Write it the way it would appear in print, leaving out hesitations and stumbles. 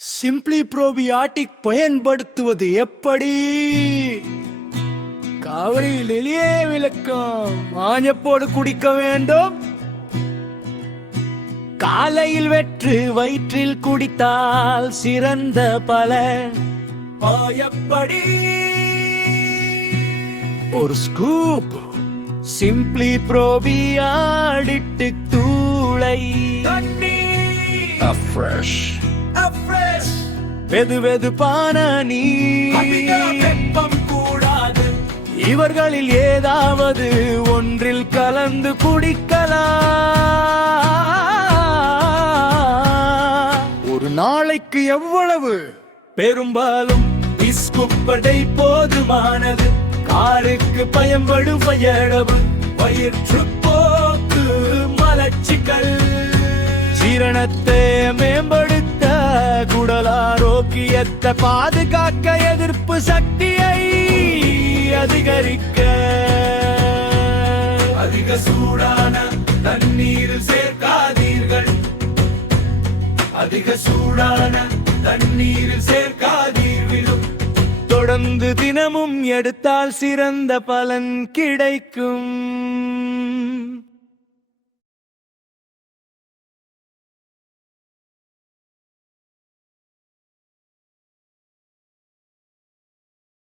Simply ப்ரோபியாட்டிக் பயன்படுத்துவது எப்படி? காவிரியில் எளிய விளக்கம். மாஞ்சப்போடு குடிக்க வேண்டும். காலையில் வெற்று வயிற்றில் குடித்தால் சிறந்த பலன். எப்படி? ஒரு ஸ்கூப் சிம்பிளி ப்ரோபியாட்டிக் தூளை வெது வெதுப்பான நீர் கூடாது. இவர்களில் ஏதாவது ஒன்றில் கலந்து குடிக்கலாம். ஒரு நாளைக்கு எவ்வளவு? பெரும்பாலும் பிஸ்குப்படை போதுமானது. காலுக்கு பயன்படும் பயணவு, வயிற்றுப்போக்கு, மலச்சிக்கல், ஜீரணத்தை மேம்படுத்த, குடல் ஆரோக்கியத்தை பாதுகாக்க, எதிர்ப்பு சக்தியை அதிகரிக்க. அதிக சூடான தண்ணீரில் சேர்க்காதீர்கள். அதிக சூடான தண்ணீரில் சேர்க்காதீர்களும். தொடர்ந்து தினமும் எடுத்தால் சிறந்த பலன் கிடைக்கும்.